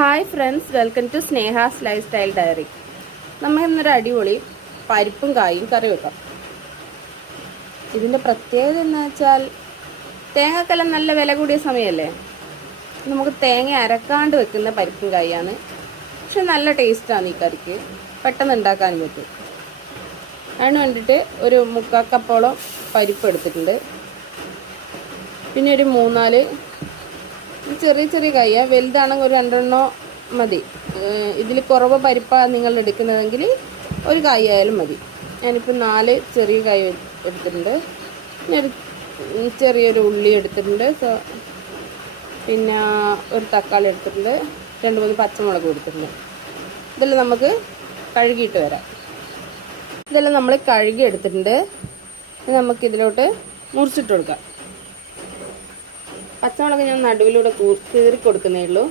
Hi friends welcome to Sneha's life style diary നമ്മൾ ഇന്നൊരു അടിപൊളി പരിപ്പും കായും കറി വെക്കാം. ഇതിന്റെ പ്രത്യേകത എന്ന് വെച്ചാൽ തേങ്ങക്കെല്ലാം നല്ല വില കൂടിയ സമയമല്ലേ? നമുക്ക് തേങ്ങ അരക്കാണ്ട് വെക്കുന്ന പരിപ്പും കായാണ്. പക്ഷെ നല്ല ടേസ്റ്റാണ് ഈ കറിക്ക്. പെട്ടെന്ന് ഉണ്ടാക്കാനും പറ്റും. അതിന് വേണ്ടിയിട്ട് ഒരു മുക്കാൽ കപ്പോളം പരിപ്പ് എടുത്തിട്ടുണ്ട്. പിന്നെ ഒരു മൂന്നാൽ ഇത് ചെറിയ ചെറിയ കയ്യ വലുതാണെങ്കിൽ ഒരു രണ്ടെണ്ണോ മതി. ഇതിൽ കുറവ് പരിപ്പാണ് നിങ്ങൾ എടുക്കുന്നതെങ്കിൽ ഒരു കായ ആയാലും മതി. ഞാനിപ്പോൾ നാല് ചെറിയ കായ എടുത്തിട്ടുണ്ട്. ഞാൻ ചെറിയൊരു ഉള്ളി എടുത്തിട്ടുണ്ട്. പിന്നെ ഒരു തക്കാളി എടുത്തിട്ടുണ്ട്. രണ്ട് മൂന്ന് പച്ചമുളക് എടുത്തിട്ടുണ്ട്. ഇതെല്ലാം നമുക്ക് കഴുകിയിട്ട് വരാം. ഇതെല്ലാം നമ്മൾ കഴുകി എടുത്തിട്ടുണ്ട്. നമുക്കിതിലോട്ട് മുറിച്ചിട്ട് കൊടുക്കാം. പച്ചമുളക് ഞാൻ നടുവിലൂടെ കീറി കൊടുക്കുന്നേ ഉള്ളൂ.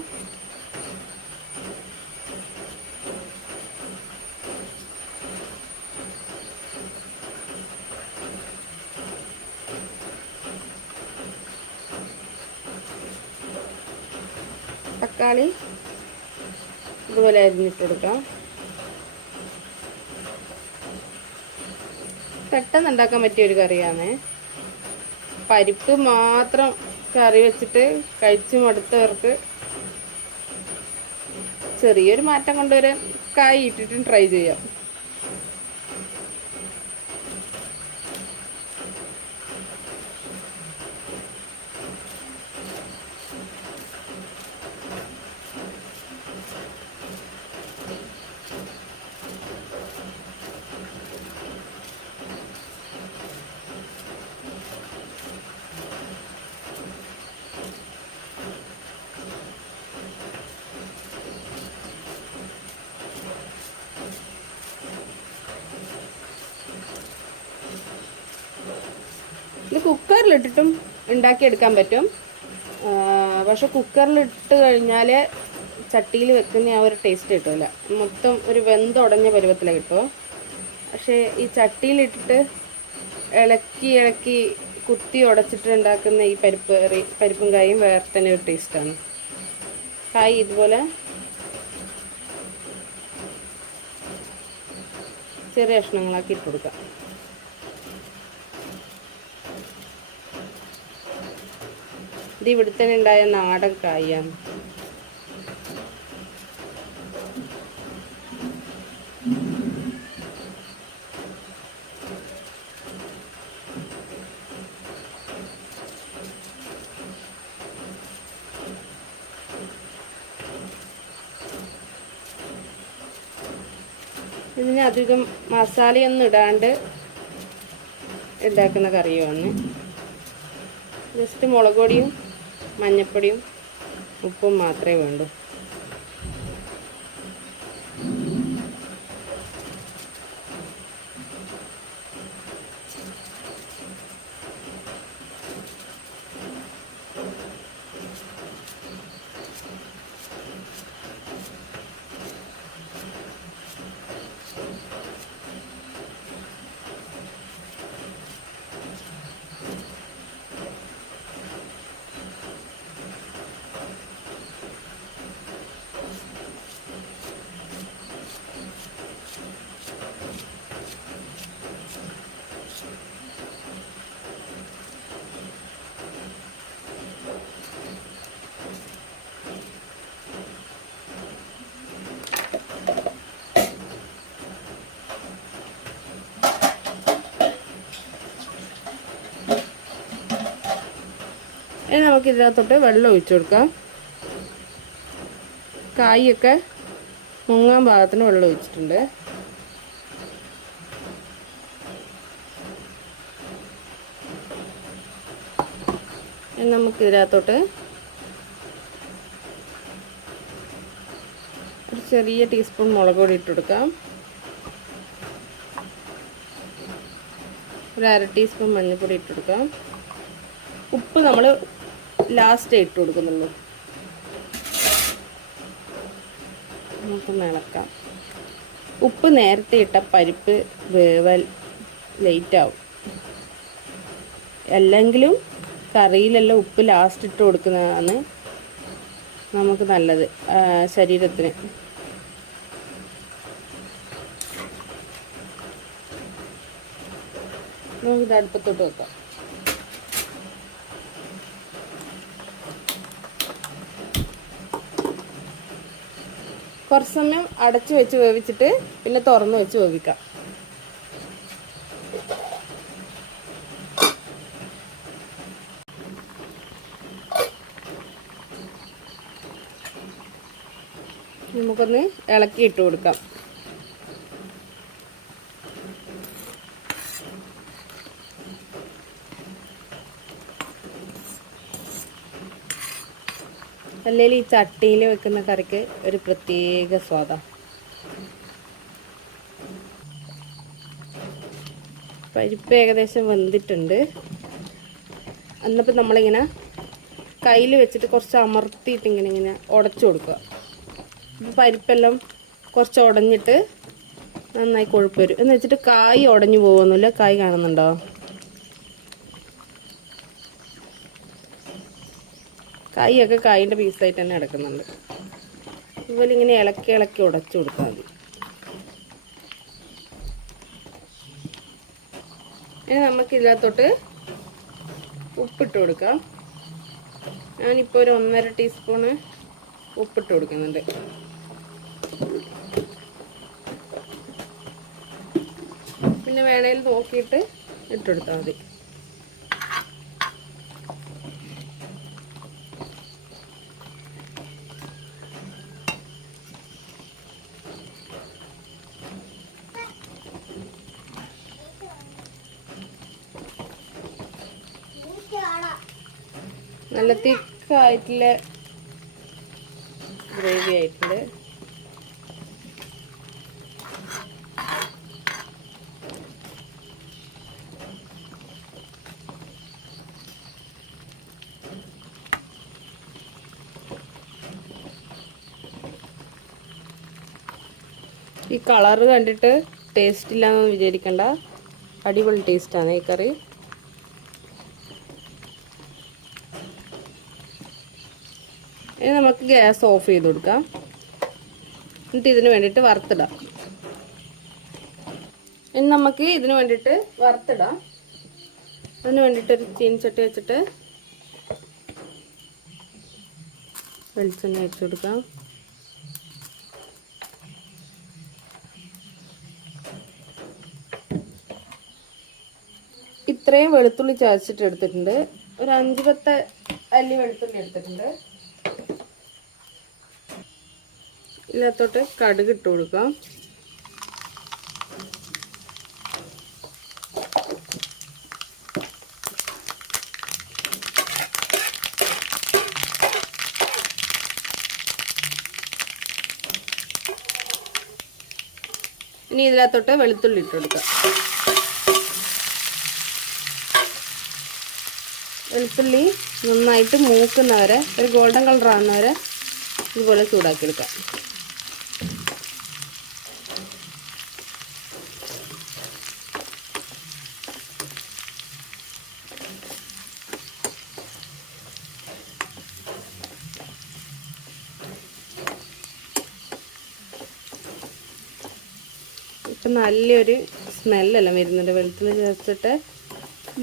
തക്കാളി ഇതുപോലെ അരിഞ്ഞിട്ട് കൊടുക്കാം പെട്ടെന്ന് ഉണ്ടാക്കാൻ പറ്റിയ ഒരു കറിയാണ്. പരിപ്പ് മാത്രം കറി വെച്ചിട്ട് കഴിച്ചു മടുത്തവർക്ക് ചെറിയൊരു മാറ്റം കൊണ്ടുവരാൻ കായ് ഇട്ടിട്ടും ട്രൈ ചെയ്യാം ഇത് കുക്കറിലിട്ടിട്ടും ഉണ്ടാക്കിയെടുക്കാൻ പറ്റും. പക്ഷെ കുക്കറിലിട്ട് കഴിഞ്ഞാൽ ചട്ടിയിൽ വെക്കുന്ന ആ ഒരു ടേസ്റ്റ് കിട്ടില്ല മൊത്തം ഒരു വെന്തുടഞ്ഞ പരുവത്തിലേ കിട്ടുമോ പക്ഷേ ഈ ചട്ടിയിലിട്ടിട്ട് ഇളക്കി ഇളക്കി കുത്തി ഉടച്ചിട്ട് ഉണ്ടാക്കുന്ന ഈ പരിപ്പ് കറി പരിപ്പും കായും വേറെ തന്നെ ഒരു ടേസ്റ്റാണ് കായ് ഇതുപോലെ ചെറിയ കഷ്ണങ്ങളാക്കി ഇട്ട് കൊടുക്കാം ഇത് ഇവിടുത്തെ ഉണ്ടായ നാടൻ കായാണ് ഇതിന് അധികം മസാലയൊന്നും ഇടാണ്ട് ഉണ്ടാക്കുന്ന കറിയുമാണ് ജസ്റ്റ് മുളക് പൊടിയും മഞ്ഞപ്പൊടിയും ഉപ്പും മാത്രമേ വേണ്ടൂ. ഇനി നമുക്ക് ഇതിനകത്തോട്ട് വെള്ളം ഒഴിച്ചു കൊടുക്കാം. കായൊക്കെ മുങ്ങാൻ ഭാഗത്തിന് വെള്ളം ഒഴിച്ചിട്ടുണ്ട്. നമുക്ക് ഇതിനകത്തോട്ട് ഒരു ചെറിയ ടീസ്പൂൺ മുളക് പൊടി ഇട്ട് കൊടുക്കാം. ഒരു അര ടീസ്പൂൺ മഞ്ഞൾപ്പൊടി ഇട്ട് കൊടുക്കാം. ഉപ്പ് നമ്മൾ ലാസ്റ്റ് ഇട്ട് കൊടുക്കുന്നുള്ളൂ. നമുക്ക് ഇളക്കാം ഉപ്പ് നേരത്തെ ഇട്ട പരിപ്പ് വേവൽ ലേറ്റ് ആവും. അല്ലെങ്കിലും കറിയിലെല്ലാം ഉപ്പ് ലാസ്റ്റ് ഇട്ട് കൊടുക്കുന്നതാണ് നമുക്ക് നല്ലത് ശരീരത്തിന്. നമുക്കിത് അടുപ്പത്തോട്ട് വെക്കാം. കുറച്ച് സമയം അടച്ചു വെച്ച് വേവിച്ചിട്ട് പിന്നെ തുറന്ന് വെച്ച് വേവിക്കാം. നമുക്കൊന്ന് ഇളക്കി ഇട്ട് കൊടുക്കാം. അല്ലെങ്കിൽ ഈ ചട്ടിയിൽ വെക്കുന്ന കറിക്ക് ഒരു പ്രത്യേക സ്വാദാണ് പരിപ്പ് ഏകദേശം വെന്തിട്ടുണ്ട്. എന്നപ്പോൾ നമ്മളിങ്ങനെ കയ്യിൽ വെച്ചിട്ട് കുറച്ച് അമർത്തിയിട്ട് ഇങ്ങനെ ഇങ്ങനെ ഉടച്ചു കൊടുക്കുക. അപ്പോൾ പരിപ്പെല്ലാം കുറച്ച് ഉടഞ്ഞിട്ട് നന്നായി കൊഴുപ്പ് വരും. എന്ന് വെച്ചിട്ട് കായ് ഉടഞ്ഞു പോകുന്നില്ല കായ് കാണുന്നുണ്ടോ? കായൊക്കെ കായിന്റെ പീസായിട്ട് തന്നെ അടക്കുന്നുണ്ട് ഇതുപോലെ ഇങ്ങനെ ഇളക്കി ഇളക്കി ഉടച്ചു കൊടുത്താൽ മതി. ഇനി നമുക്ക് ഇതിനകത്തോട്ട് ഉപ്പിട്ട് കൊടുക്കാം. ഞാനിപ്പോൾ ഒരു ഒന്നര ടീസ്പൂണ് ഉപ്പിട്ട് കൊടുക്കുന്നുണ്ട്. പിന്നെ വേണേൽ നോക്കിയിട്ട് ഇട്ടെടുത്താൽ മതി. നല്ല തിക്കായിട്ടുള്ള ഗ്രേവി ആയിട്ടുണ്ട്. ഈ കളറ് കണ്ടിട്ട് ടേസ്റ്റ് ഇല്ലാന്ന് വിചാരിക്കണ്ട. അടിപൊളി ടേസ്റ്റാണ് ഈ കറി. ഇനി നമുക്ക് ഗ്യാസ് ഓഫ് ചെയ്ത് കൊടുക്കാം. എന്നിട്ട് ഇതിന് വേണ്ടിയിട്ട് വറുത്തിടാം. ഇനി നമുക്ക് ഇതിന് വേണ്ടിയിട്ട് വറുത്തിടാം. അതിന് വേണ്ടിയിട്ട് ഒരു ചീനിച്ചട്ടി വെച്ചിട്ട് വെളിച്ചെണ്ണ വെച്ച് കൊടുക്കാം. ഇത്രയും വെളുത്തുള്ളി ചതച്ചിട്ട് എടുത്തിട്ടുണ്ട്. ഒരു അഞ്ച് പത്ത് അല്ലി വെളുത്തുള്ളി എടുത്തിട്ടുണ്ട്. ഇതിനകത്തോട്ട് കടുക് ഇട്ട് കൊടുക്കാം. ഇനി ഇതിനകത്തോട്ട് വെളുത്തുള്ളി ഇട്ട് കൊടുക്കാം. വെളുത്തുള്ളി നന്നായിട്ട് മൂക്കുന്നവരെ ഒരു ഗോൾഡൻ കളർ ആകുന്നവരെ ഇതുപോലെ ചൂടാക്കി ഇപ്പം നല്ലൊരു സ്മെല്ലെല്ലാം വരുന്നുണ്ട്. വെളുത്തുള്ളി ചേർത്തിട്ട്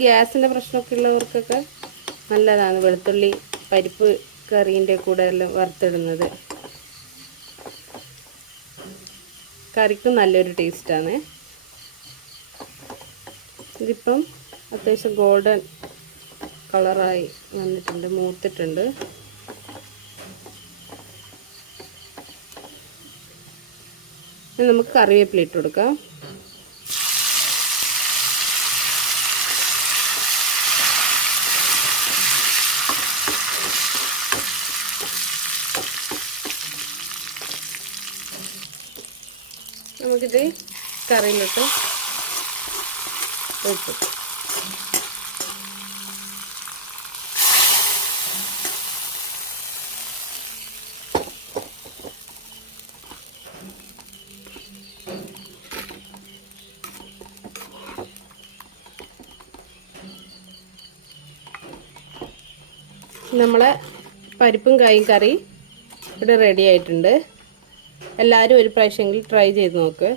ഗ്യാസിന്റെ പ്രശ്നമൊക്കെ ഉള്ളവർക്കൊക്കെ നല്ലതാണ്. വെളുത്തുള്ളി പരിപ്പ് കറീന്റെ കൂടെ എല്ലാം വറുത്തിടുന്നത്. കറിക്കും നല്ലൊരു ടേസ്റ്റാണ്. ഇതിപ്പം അത്യാവശ്യം ഗോൾഡൻ കളറായി വന്നിട്ടുണ്ട് മൂത്തിട്ടുണ്ട്. നമുക്ക് കറിവേപ്പില ഇട്ട് കൊടുക്കാം. നമുക്കിത് കറിയിലിട്ട് ഒഴിച്ചു നമ്മളെ പരിപ്പും കായും കറി ഇവിടെ റെഡി ആയിട്ടുണ്ട്. എല്ലാവരും ഒരു പ്രാവശ്യമെങ്കിൽ ട്രൈ ചെയ്ത് നോക്ക്.